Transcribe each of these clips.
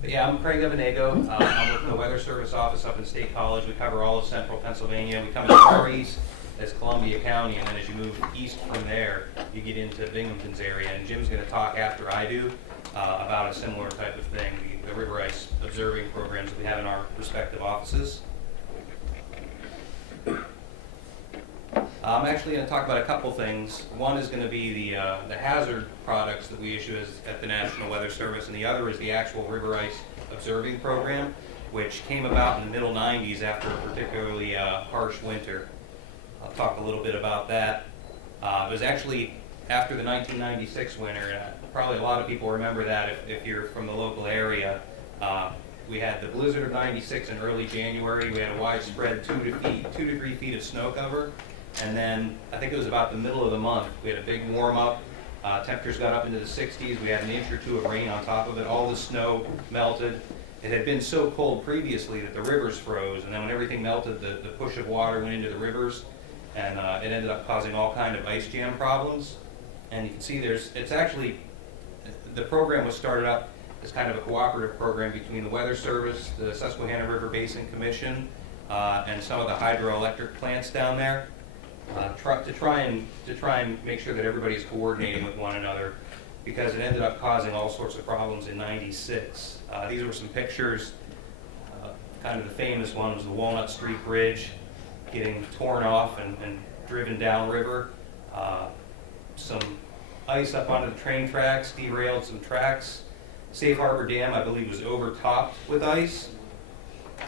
But yeah, I'm Craig Evanego. I'm with the Weather Service office up in State College. We cover all of central Pennsylvania. We come as far east as Columbia County, and then as you move east from there, you get into Binghamton's area. And Jim's going to talk after I do about a similar type of thing, the river ice observing programs that we have in our respective offices. I'm actually going to talk about a couple things. One is going to be the hazard products that we issue at the National Weather Service, and the other is the actual river ice observing program, which came about in the middle 90s after a particularly harsh winter. I'll talk a little bit about that. It was actually after the 1996 winter, and probably a lot of people remember that if you're from the local area. We had the blizzard of 96 in early January. We had a widespread 2 to 3 feet of snow cover. And then I think it was about the middle of the month, we had a big warm up. Temperatures got up into the 60s. We had an inch or two of rain on top of it. All the snow melted. It had been so cold previously that the rivers froze, and then when everything melted, the push of water went into the rivers, and it ended up causing all kind of ice jam problems. And you can see the program was started up as kind of a cooperative program between the Weather Service, the Susquehanna River Basin Commission, and some of the hydroelectric plants down there. To try and make sure that everybody's coordinating with one another, because it ended up causing all sorts of problems in '96. These were some pictures. Kind of the famous one was the Walnut Street Bridge getting torn off and driven downriver. Some ice up onto the train tracks, derailed some tracks. Safe Harbor Dam, I believe, was overtopped with ice,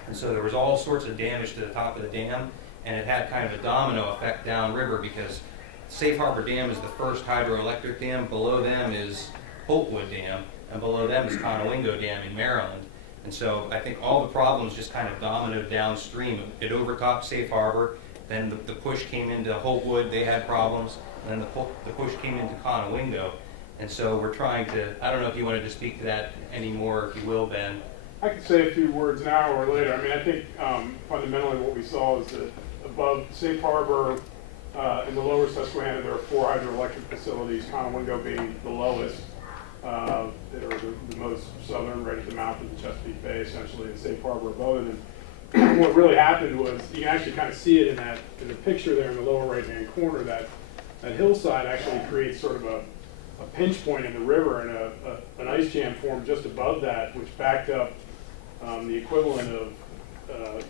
and so there was all sorts of damage to the top of the dam. And it had kind of a domino effect downriver, because Safe Harbor Dam is the first hydroelectric dam. Below them is Holtwood Dam, and below them is Conowingo Dam in Maryland. And so I think all the problems just kind of dominoed downstream. It overtopped Safe Harbor, then the push came into Holtwood, they had problems, and then the push came into Conowingo. And so we're trying to, I don't know if you wanted to speak to that anymore, if you will, Ben. I could say a few words now or later. I mean, I think fundamentally what we saw is that above Safe Harbor, in the lower Susquehanna, there are 4 hydroelectric facilities, Conowingo being the lowest. They are the most southern, right at the mouth of the Chesapeake Bay, essentially, and Safe Harbor above it. And what really happened was, you can actually kind of see it in the picture there in the lower right-hand corner, that hillside actually creates sort of a pinch point in the river, and an ice jam formed just above that, which backed up the equivalent of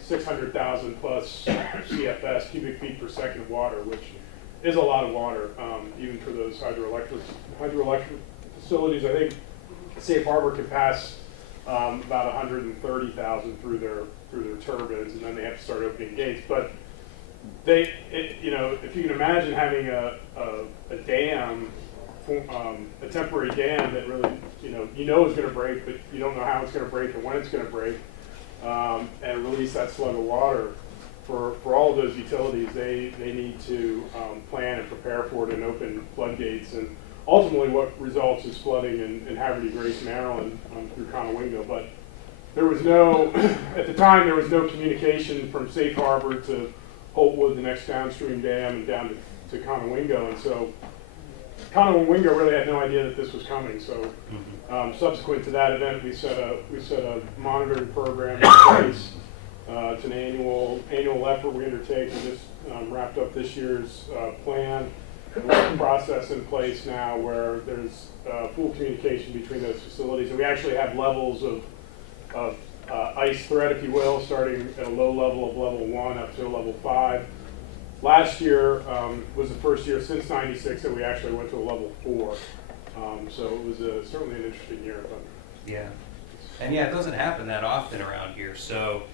600,000 plus CFS, cubic feet per second of water, which is a lot of water, even for those hydroelectric facilities. I think Safe Harbor can pass about 130,000 through their turbines, and then they have to start opening gates. But if you can imagine having a dam, a temporary dam that really, is going to break, but you don't know how it's going to break and when it's going to break. And release that slug of water. For all of those utilities, they need to plan and prepare for it and open floodgates. And ultimately what results is flooding in Haverty Grace, Maryland through Conowingo. But there was at the time, there was no communication from Safe Harbor to Holtwood, the next downstream dam, and down to Conowingo. And so Conowingo really had no idea that this was coming. So subsequent to that event, we set a monitoring program in place. It's an annual effort we undertake. We just wrapped up this year's plan. We have a process in place now where there's full communication between those facilities, and we actually have levels of ice threat, if you will, starting at a low level of level 1 up to a level 5. Last year was the first year since '96 that we actually went to a level 4. So it was certainly an interesting year. Yeah. And yeah, it doesn't happen that often around here. So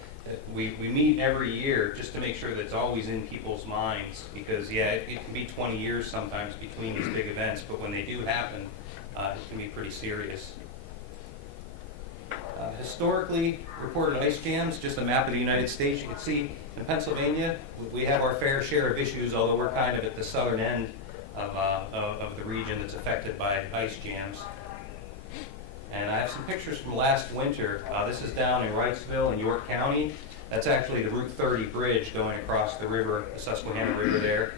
we meet every year just to make sure that it's always in people's minds, because yeah, it can be 20 years sometimes between these big events, but when they do happen, it can be pretty serious. Historically reported ice jams, just a map of the United States. You can see in Pennsylvania, we have our fair share of issues, although we're kind of at the southern end of the region that's affected by ice jams. And I have some pictures from last winter. This is down in Wrightsville in York County. That's actually the Route 30 bridge going across the river, the Susquehanna River there.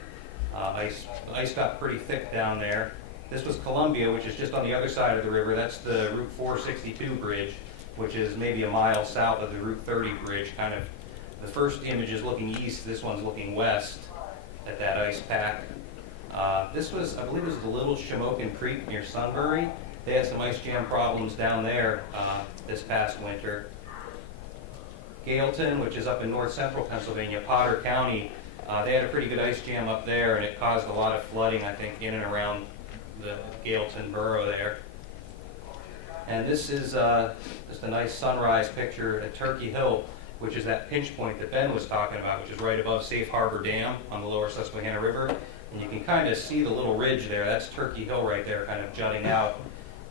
Ice got pretty thick down there. This was Columbia, which is just on the other side of the river. That's the Route 462 bridge, which is maybe a mile south of the Route 30 bridge. Kind of, the first image is looking east, this one's looking west at that ice pack. This was, I believe it was the Little Shamokin Creek near Sunbury. They had some ice jam problems down there this past winter. Gailton, which is up in north central Pennsylvania, Potter County, they had a pretty good ice jam up there, and it caused a lot of flooding, I think, in and around the Gailton borough there. And this is just a nice sunrise picture at Turkey Hill, which is that pinch point that Ben was talking about, which is right above Safe Harbor Dam on the lower Susquehanna River. And you can kind of see the little ridge there. That's Turkey Hill right there, kind of jutting out.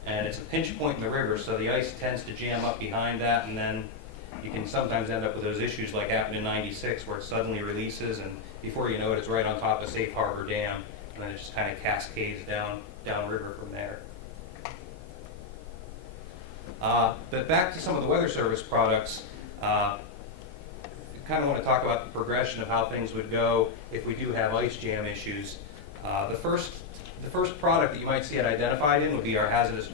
And it's a pinch point in the river, so the ice tends to jam up behind that, and then you can sometimes end up with those issues like happened in '96, where it suddenly releases, and before you know it, it's right on top of Safe Harbor Dam, and then it just kind of cascades downriver from there. But back to some of the Weather Service products. Kind of want to talk about the progression of how things would go if we do have ice jam issues. The first product that you might see it identified in would be our hazardous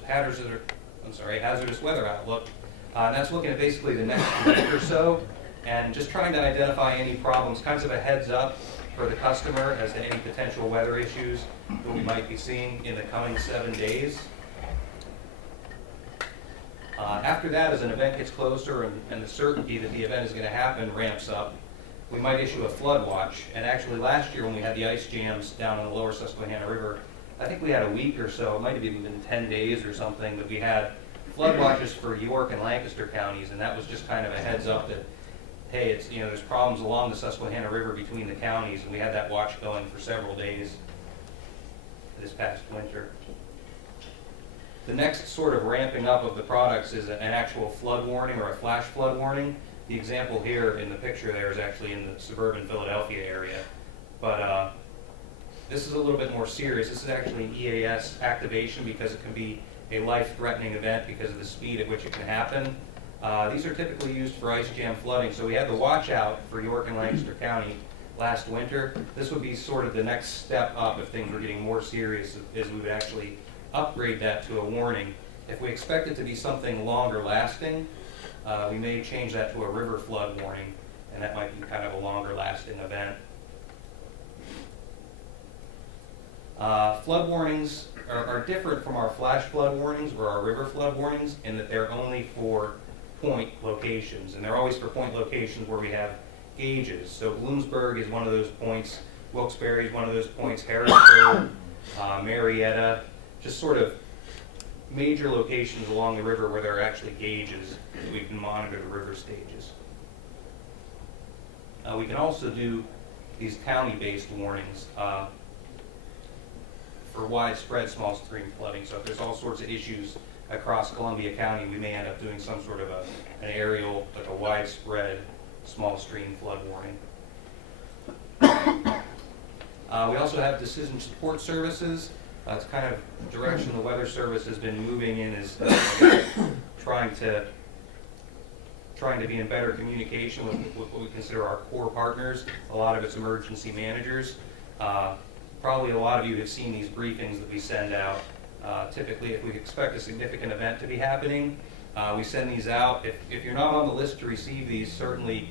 weather outlook. And that's looking at basically the next week or so, and just trying to identify any problems, kinds of a heads up for the customer as to any potential weather issues that we might be seeing in the coming 7 days. After that, as an event gets closer and the certainty that the event is going to happen ramps up, we might issue a flood watch. And actually last year when we had the ice jams down on the lower Susquehanna River, I think we had a week or so, it might have even been 10 days or something, that we had flood watches for York and Lancaster counties, and that was just kind of a heads up that, hey, it's, you know, there's problems along the Susquehanna River between the counties, and we had that watch going for several days this past winter. The next sort of ramping up of the products is an actual flood warning or a flash flood warning. The example here in the picture there is actually in the suburban Philadelphia area. But this is a little bit more serious. This is actually an EAS activation because it can be a life-threatening event because of the speed at which it can happen. These are typically used for ice jam flooding. So we had the watch out for York and Lancaster County last winter. This would be sort of the next step up if things were getting more serious, is we would actually upgrade that to a warning. If we expect it to be something longer lasting, we may change that to a river flood warning, and that might be kind of a longer lasting event. Flood warnings are different from our flash flood warnings or our river flood warnings in that they're only for point locations, and they're always for point locations where we have gauges. So Bloomsburg is one of those points, Wilkes-Barre is one of those points, Harrisburg, Marietta, just sort of major locations along the river where there are actually gauges that we can monitor the river stages. We can also do these county-based warnings for widespread small stream flooding. So if there's all sorts of issues across Columbia County, we may end up doing some sort of an aerial, like a widespread small stream flood warning. We also have decision support services. It's kind of direction the Weather Service has been moving in, is trying to be in better communication with what we consider our core partners. A lot of it's emergency managers. Probably a lot of you have seen these briefings that we send out. Typically, if we expect a significant event to be happening, we send these out. If you're not on the list to receive these, certainly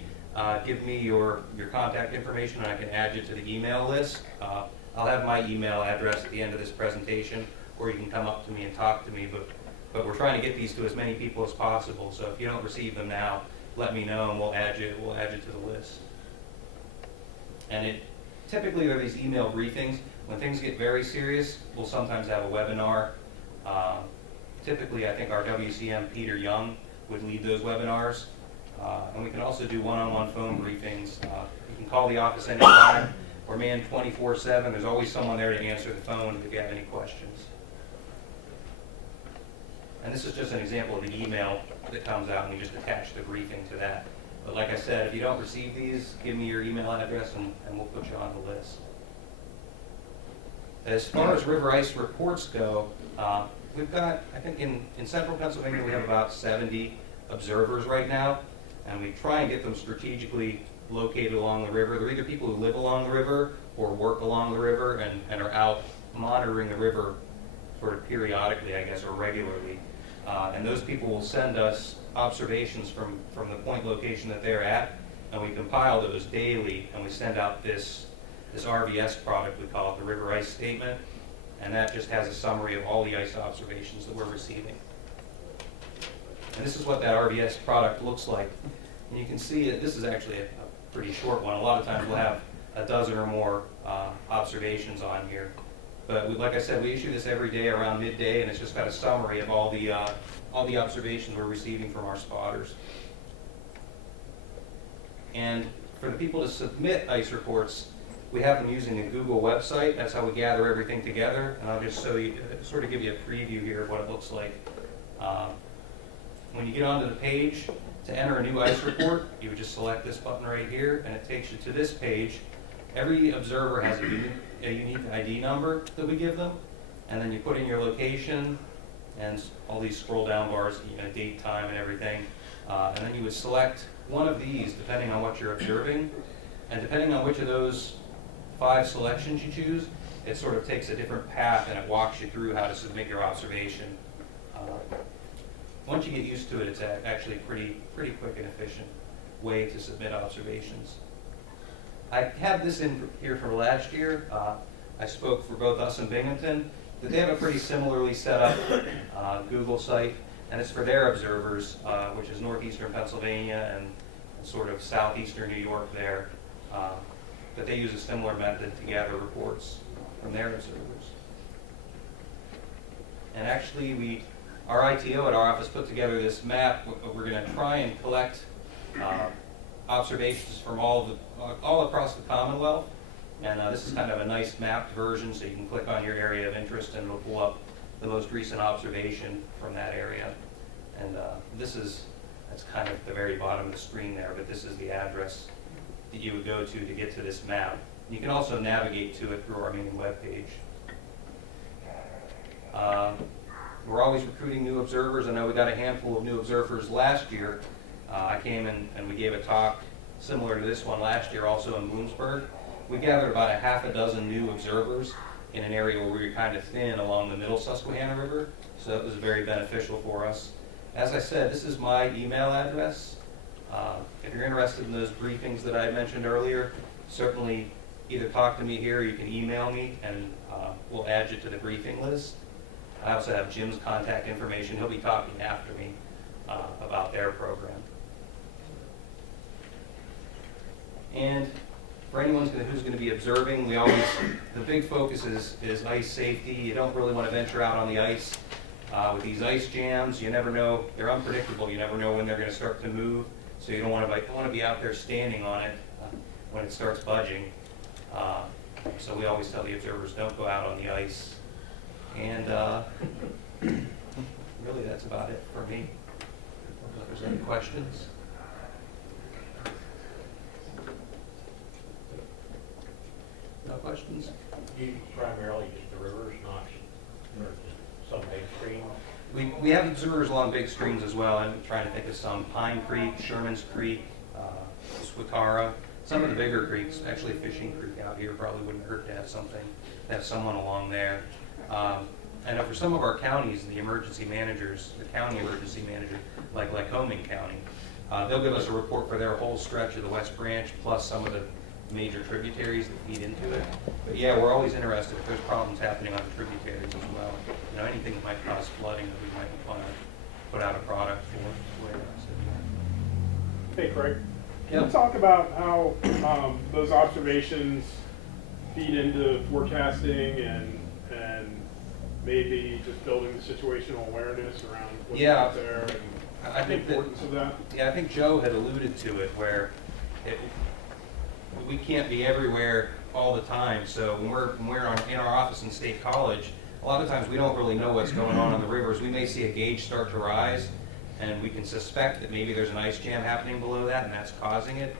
give me your contact information and I can add you to the email list. I'll have my email address at the end of this presentation, or you can come up to me and talk to me, but we're trying to get these to as many people as possible, so if you don't receive them now, let me know and we'll add you to the list. And typically there are these email briefings. When things get very serious, we'll sometimes have a webinar. Typically, I think our WCM, Peter Young, would lead those webinars. And we can also do one-on-one phone briefings. You can call the office anytime. We're manned 24/7. There's always someone there to answer the phone if you have any questions. And this is just an example of the email that comes out, and we just attach the briefing to that. But like I said, if you don't receive these, give me your email address and we'll put you on the list. As far as river ice reports go, we've got, I think in central Pennsylvania, we have about 70 observers right now, and we try and get them strategically located along the river. They're either people who live along the river or work along the river and are out monitoring the river sort of periodically, I guess, or regularly. And those people will send us observations from the point location that they're at, and we compile those daily, and we send out this RVS product, we call it the River Ice Statement, and that just has a summary of all the ice observations that we're receiving. And this is what that RVS product looks like. And you can see it, this is actually a pretty short one. A lot of times we'll have a dozen or more observations on here. But like I said, we issue this every day around midday, and it's just got a summary of all the observations we're receiving from our spotters. And for the people to submit ice reports, we have them using a Google website. That's how we gather everything together. And I'll just sort of give you a preview here of what it looks like. When you get onto the page to enter a new ice report, you would just select this button right here, and it takes you to this page. Every observer has a unique ID number that we give them, and then you put in your location and all these scroll down bars, date, time, and everything. And then you would select one of these depending on what you're observing, and depending on which of those 5 selections you choose, it sort of takes a different path and it walks you through how to submit your observation. Once you get used to it, it's actually a pretty quick and efficient way to submit observations. I have this in here for last year. I spoke for both us and Binghamton, that they have a pretty similarly set up Google site, and it's for their observers, which is northeastern Pennsylvania and sort of southeastern New York there. But they use a similar method to gather reports from their observers. And actually, our ITO at our office put together this map. We're going to try and collect observations from all across the Commonwealth. And this is kind of a nice mapped version, so you can click on your area of interest and it'll pull up the most recent observation from that area. And that's kind of the very bottom of the screen there, but this is the address that you would go to get to this map. You can also navigate to it through our main webpage. We're always recruiting new observers. I know we got a handful of new observers last year. I came in and we gave a talk similar to this one last year, also in Bloomsburg. We gathered about a half a dozen new observers in an area where we were kind of thin along the middle Susquehanna River, so that was very beneficial for us. As I said, this is my email address. If you're interested in those briefings that I mentioned earlier, certainly either talk to me here or you can email me, and we'll add you to the briefing list. I also have Jim's contact information. He'll be talking after me about their program. And for anyone who's going to be observing, the big focus is ice safety. You don't really want to venture out on the ice. With these ice jams, you never know, they're unpredictable. You never know when they're going to start to move. So you don't want to be out there standing on it when it starts budging. So we always tell the observers, don't go out on the ice. And really, that's about it for me. If there's any questions. No questions? You primarily just the rivers, not or just some big streams? We have observers along big streams as well. I'm trying to think of some. Pine Creek, Sherman's Creek, Swatara. Some of the bigger creeks, actually Fishing Creek out here probably wouldn't hurt to have someone along there. And for some of our counties, the emergency managers, the county emergency manager, like Lycoming County, they'll give us a report for their whole stretch of the West Branch, plus some of the major tributaries that feed into it. But yeah, we're always interested if there's problems happening on the tributaries as well. Anything that might cause flooding that we might want to put out a product for. Hey, Craig. Yeah. Can you talk about how those observations feed into forecasting and maybe just building the situational awareness around what's out there and the importance of that? Yeah, I think Joe had alluded to it where we can't be everywhere all the time. So when we're in our office in State College, a lot of times we don't really know what's going on the rivers. We may see a gauge start to rise, and we can suspect that maybe there's an ice jam happening below that, and that's causing it.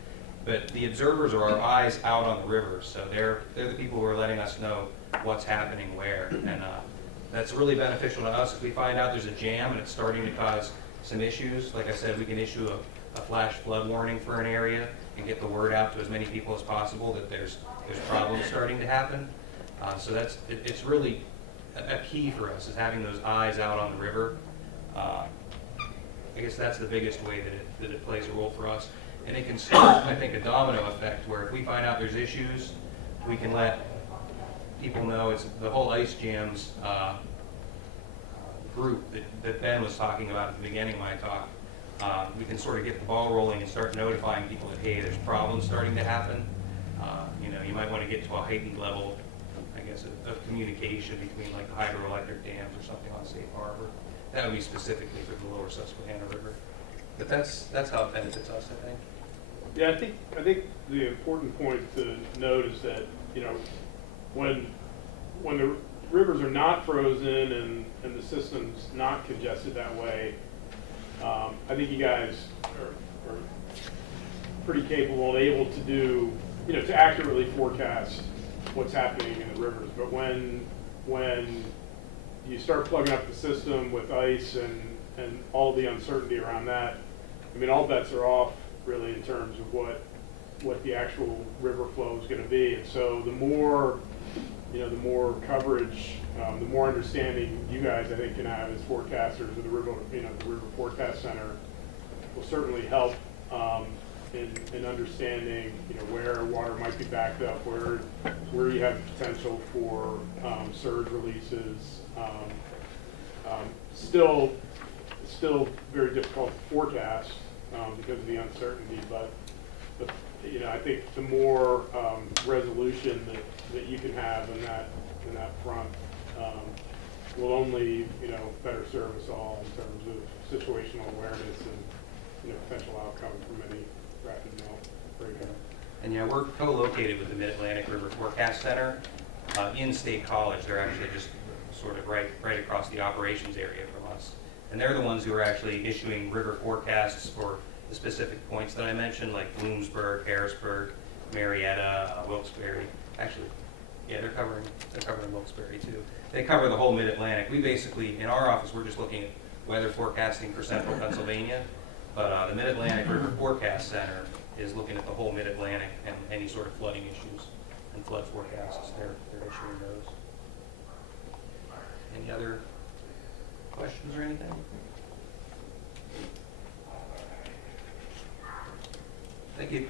But the observers are our eyes out on the rivers, so they're the people who are letting us know what's happening where, and that's really beneficial to us. If we find out there's a jam and it's starting to cause some issues, like I said, we can issue a flash flood warning for an area and get the word out to as many people as possible that there's problems starting to happen. So it's really a key for us, is having those eyes out on the river. I guess that's the biggest way that it plays a role for us. And it can start, I think, a domino effect where if we find out there's issues, we can let people know. It's the whole ice jams group that Ben was talking about at the beginning of my talk. We can sort of get the ball rolling and start notifying people that, hey, there's problems starting to happen. You might want to get to a heightened level, I guess, of communication between like the hydroelectric dams or something on Safe Harbor. That would be specifically for the lower Susquehanna River. But that's how it benefits us, I think. Yeah, I think the important point to note is that, when the rivers are not frozen and the system's not congested that way, I think you guys are pretty capable and able to do, to accurately forecast what's happening in the rivers. But when you start plugging up the system with ice and all the uncertainty around that, I mean, all bets are off really in terms of what the actual river flow is going to be. And so the more coverage, the more understanding you guys, I think, can have as forecasters of the river, the River Forecast Center will certainly help in understanding, where water might be backed up, where you have potential for surge releases. Still very difficult to forecast because of the uncertainty, but I think the more resolution that you can have in that front will only better serve us all in terms of situational awareness and potential outcome from any rapid melt breakout. And yeah, we're co-located with the Mid-Atlantic River Forecast Center in State College. They're actually just sort of right across the operations area from us. And they're the ones who are actually issuing river forecasts for the specific points that I mentioned, like Bloomsburg, Harrisburg, Marietta, Wilkes-Barre. Actually, yeah, they're covering Wilkes-Barre too. They cover the whole Mid-Atlantic. We basically, in our office, we're just looking at weather forecasting for central Pennsylvania. But the Mid-Atlantic River Forecast Center is looking at the whole Mid-Atlantic and any sort of flooding issues and flood forecasts. They're issuing those. Any other questions or anything? Thank you.